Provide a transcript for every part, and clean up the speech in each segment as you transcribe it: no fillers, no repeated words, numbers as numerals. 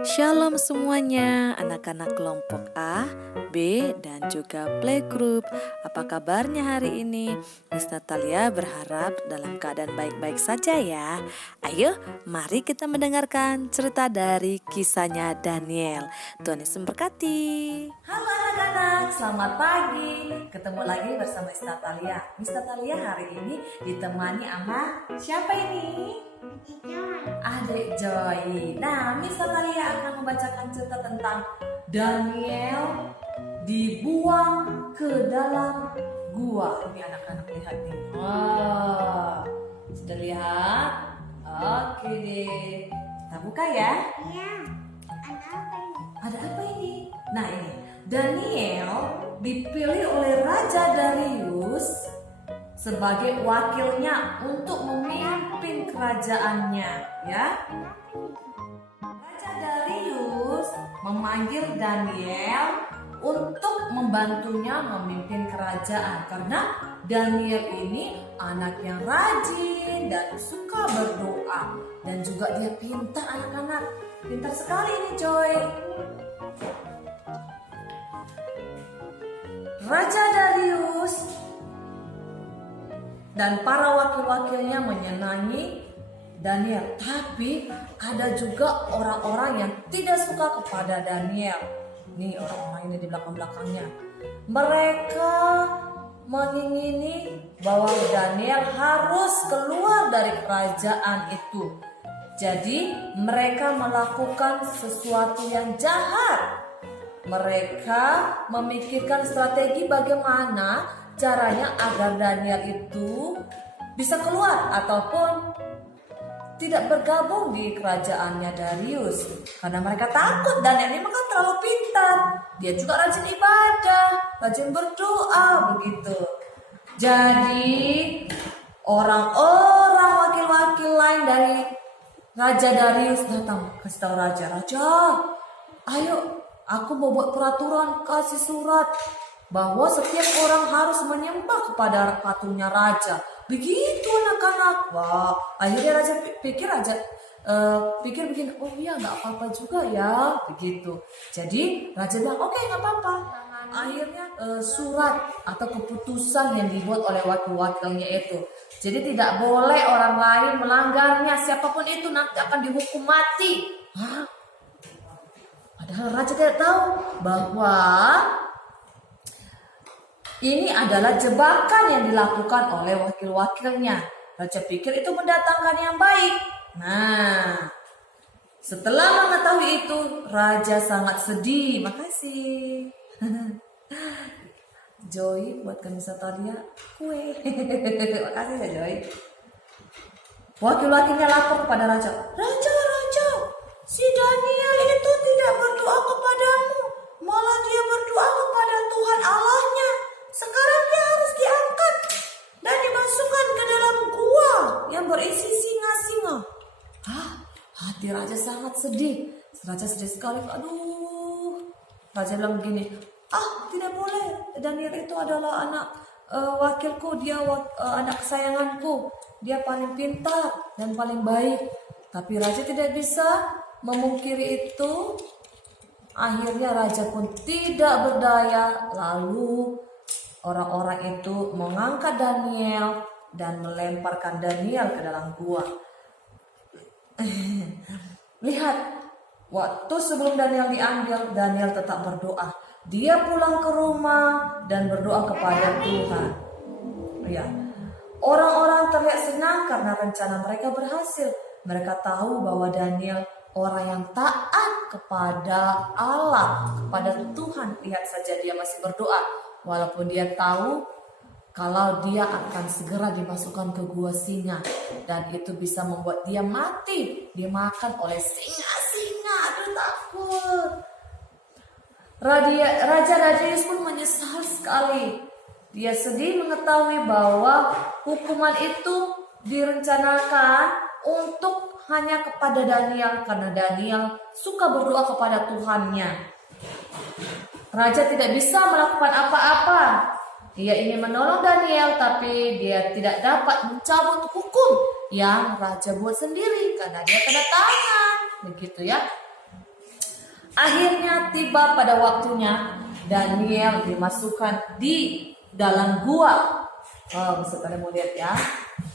Shalom semuanya, anak-anak kelompok A, B, dan juga playgroup. Apa kabarnya hari ini? Miss Natalia berharap dalam keadaan baik-baik saja ya. Ayo, mari kita mendengarkan cerita dari kisahnya Daniel. Tuhan Yesus memberkati. Halo anak-anak, selamat pagi. Ketemu lagi bersama Miss Natalia. Miss Natalia hari ini ditemani sama siapa ini? Adik Joy. Nah, Miss Natalia akan membacakan cerita tentang Daniel dibuang ke dalam gua. Ini anak-anak lihat nih. Wah, sudah lihat? Oke deh. Kita buka ya. Iya, ada apa ini? Ada apa ini? Nah ini, Daniel dipilih oleh Raja Darius sebagai wakilnya untuk memimpin kerajaannya, ya. Raja Darius memanggil Daniel untuk membantunya memimpin kerajaan karena Daniel ini anak yang rajin dan suka berdoa dan juga dia pintar anak-anak. Pintar sekali ini Joy. Raja Darius dan para wakil-wakilnya menyenangi Daniel. Tapi ada juga orang-orang yang tidak suka kepada Daniel. Nih orang-orang ini di belakang-belakangnya. Mereka mengingini bahwa Daniel harus keluar dari kerajaan itu. Jadi mereka melakukan sesuatu yang jahat. Mereka memikirkan strategi bagaimana caranya agar Daniel itu bisa keluar ataupun tidak bergabung di kerajaannya Darius. Karena mereka takut Daniel ini kan terlalu pintar. Dia juga rajin ibadah, rajin berdoa begitu. Jadi orang-orang wakil-wakil lain dari Raja Darius datang kasih tahu Raja, ayo aku mau buat peraturan, kasih surat bahwa setiap orang harus menyembah kepada patungnya raja. Begitu anak-anak. Wah, akhirnya raja pikir begini, oh iya nggak apa-apa juga ya, begitu. Jadi raja bilang oke, nggak apa-apa. Akhirnya surat atau keputusan yang dibuat oleh wakil-wakilnya itu. Jadi tidak boleh orang lain melanggarnya, siapapun itu nanti akan dihukum mati. Hah? Padahal raja tidak tahu bahwa ini adalah jebakan yang dilakukan oleh wakil-wakilnya. Raja pikir itu mendatangkan yang baik. Nah, setelah mengetahui itu, raja sangat sedih. Makasih. Joy buatkan Miss Natalia kue. Makasih ya Joy. Wakil-wakilnya lapor kepada raja. Raja, si Daniel itu tidak berdoa kepadamu. Malah dia berdoa kepada Tuhan Allahnya. Sekarang dia harus diangkat dan dimasukkan ke dalam gua yang berisi singa-singa. Hati raja sangat sedih. Raja sedih sekali. Aduh. Raja bilang begini, tidak boleh. Daniel itu adalah anak wakilku. Dia anak kesayanganku. Dia paling pintar dan paling baik. Tapi raja tidak bisa memungkiri itu. Akhirnya raja pun tidak berdaya. Lalu orang-orang itu mengangkat Daniel dan melemparkan Daniel ke dalam gua. Lihat, waktu sebelum Daniel diambil, Daniel tetap berdoa. Dia pulang ke rumah dan berdoa kepada Tuhan. Ya, orang-orang terlihat senang karena rencana mereka berhasil. Mereka tahu bahwa Daniel orang yang taat kepada Allah, kepada Tuhan. Lihat saja dia masih berdoa. Walaupun dia tahu kalau dia akan segera dimasukkan ke gua singa dan itu bisa membuat dia mati dimakan oleh singa-singa. Aduh takut. Raja Darius pun menyesal sekali. Dia sedih mengetahui bahwa hukuman itu direncanakan untuk hanya kepada Daniel karena Daniel suka berdoa kepada Tuhannya. Raja tidak bisa melakukan apa-apa. Dia ingin menolong Daniel, tapi dia tidak dapat mencabut hukum yang raja buat sendiri karena dia tanda tangan. Begitu ya. Akhirnya tiba pada waktunya Daniel dimasukkan di dalam gua. Bisa kalian mau lihat ya.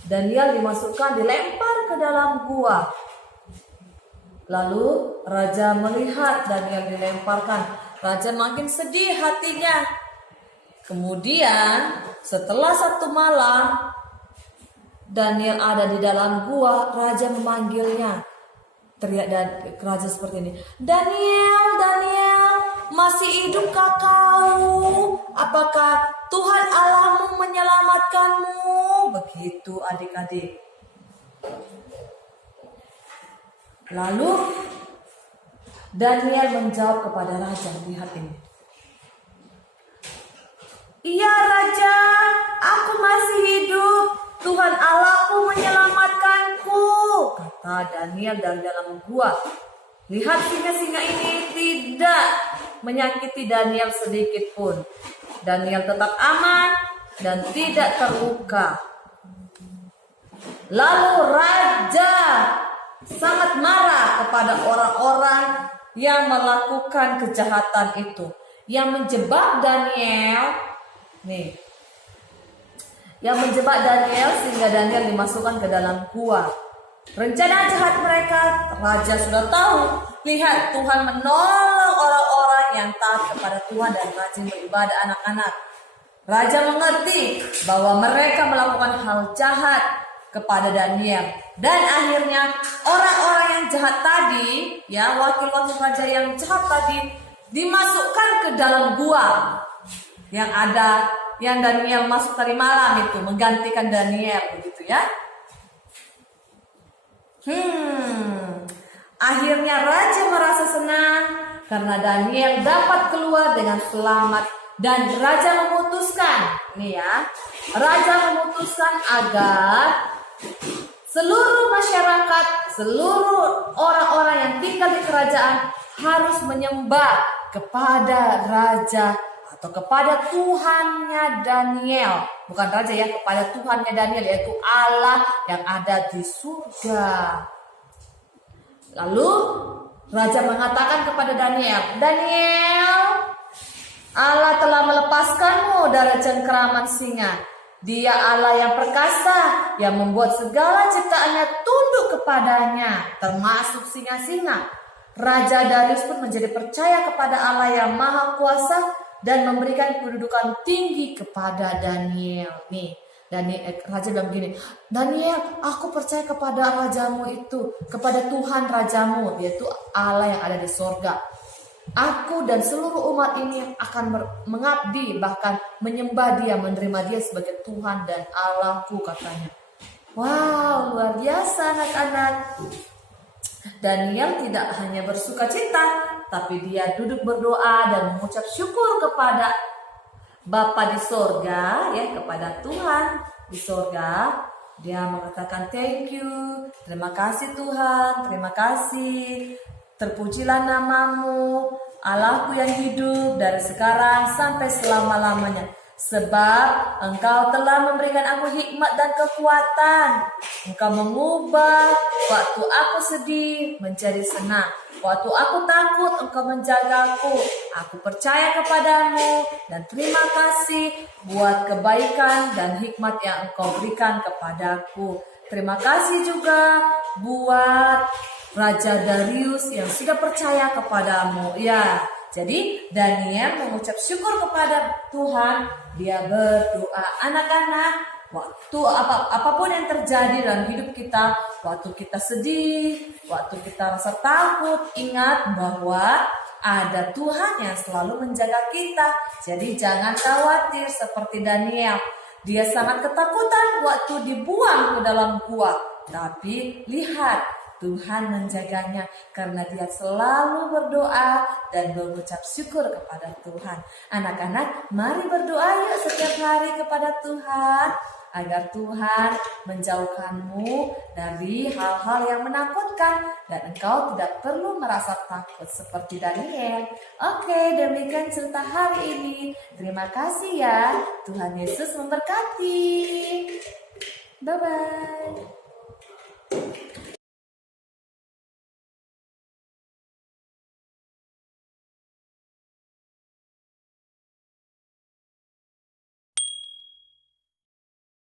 Daniel dimasukkan, dilempar ke dalam gua. Lalu raja melihat Daniel dilemparkan. Raja makin sedih hatinya. Kemudian setelah 1 malam Daniel ada di dalam gua, raja memanggilnya. Teriak raja seperti ini. Daniel, Daniel, masih hidupkah kau? Apakah Tuhan Allahmu menyelamatkanmu? Begitu adik-adik. Lalu Daniel menjawab kepada raja, lihat ini. Iya raja, aku masih hidup. Tuhan Allahku menyelamatkanku, kata Daniel dari dalam gua. Lihat, singa-singa ini tidak menyakiti Daniel sedikit pun. Daniel tetap aman dan tidak terluka. Lalu raja sangat marah kepada orang-orang yang melakukan kejahatan itu, yang menjebak Daniel. Yang menjebak Daniel sehingga Daniel dimasukkan ke dalam gua. Rencana jahat mereka, raja sudah tahu. Lihat, Tuhan menolong orang-orang yang taat kepada Tuhan dan rajin beribadah anak-anak. Raja mengerti bahwa mereka melakukan hal jahat kepada Daniel. Dan akhirnya orang-orang yang jahat tadi, ya wakil-wakil raja yang jahat tadi, dimasukkan ke dalam gua yang Daniel masuk tadi malam itu, menggantikan Daniel, begitu ya. Akhirnya raja merasa senang karena Daniel dapat keluar dengan selamat, dan raja memutuskan, agar seluruh masyarakat, seluruh orang-orang yang tinggal di kerajaan harus menyembah kepada raja atau kepada Tuhannya Daniel. Bukan raja ya, kepada Tuhannya Daniel, yaitu Allah yang ada di surga. Lalu raja mengatakan kepada Daniel, Daniel, Allah telah melepaskanmu dari cengkeraman singa. Dia Allah yang perkasa, yang membuat segala ciptaannya tunduk kepadanya, termasuk singa-singa. Raja Darius pun menjadi percaya kepada Allah yang Maha Kuasa dan memberikan kedudukan tinggi kepada Daniel. Raja bilang begini, Daniel, aku percaya kepada rajamu itu, kepada Tuhan rajamu, yaitu Allah yang ada di sorga. Aku dan seluruh umat ini akan mengabdi, bahkan menyembah dia, menerima dia sebagai Tuhan dan Allahku, katanya. Wow, luar biasa anak-anak. Daniel tidak hanya bersuka cita, tapi dia duduk berdoa dan mengucap syukur kepada Bapa di sorga, ya, kepada Tuhan di sorga. Dia mengatakan thank you, terima kasih Tuhan, terima kasih. Terpujilah namamu, Allahku yang hidup dari sekarang sampai selama-lamanya. Sebab engkau telah memberikan aku hikmat dan kekuatan. Engkau mengubah waktu aku sedih menjadi senang. Waktu aku takut, engkau menjagaku. Aku percaya kepadamu dan terima kasih buat kebaikan dan hikmat yang engkau berikan kepadaku. Terima kasih juga buat Raja Darius yang sudah percaya kepadamu. Ya, jadi Daniel mengucap syukur kepada Tuhan. Dia berdoa. Anak-anak, waktu apapun yang terjadi dalam hidup kita, waktu kita sedih, waktu kita rasa takut, ingat bahwa ada Tuhan yang selalu menjaga kita. Jadi jangan khawatir seperti Daniel. Dia sangat ketakutan waktu dibuang ke dalam gua. Tapi lihat, Tuhan menjaganya karena dia selalu berdoa dan mengucap syukur kepada Tuhan. Anak-anak, mari berdoa yuk setiap hari kepada Tuhan agar Tuhan menjauhkanmu dari hal-hal yang menakutkan dan engkau tidak perlu merasa takut seperti Daniel. Oke, demikian cerita hari ini. Terima kasih ya. Tuhan Yesus memberkati. Bye-bye.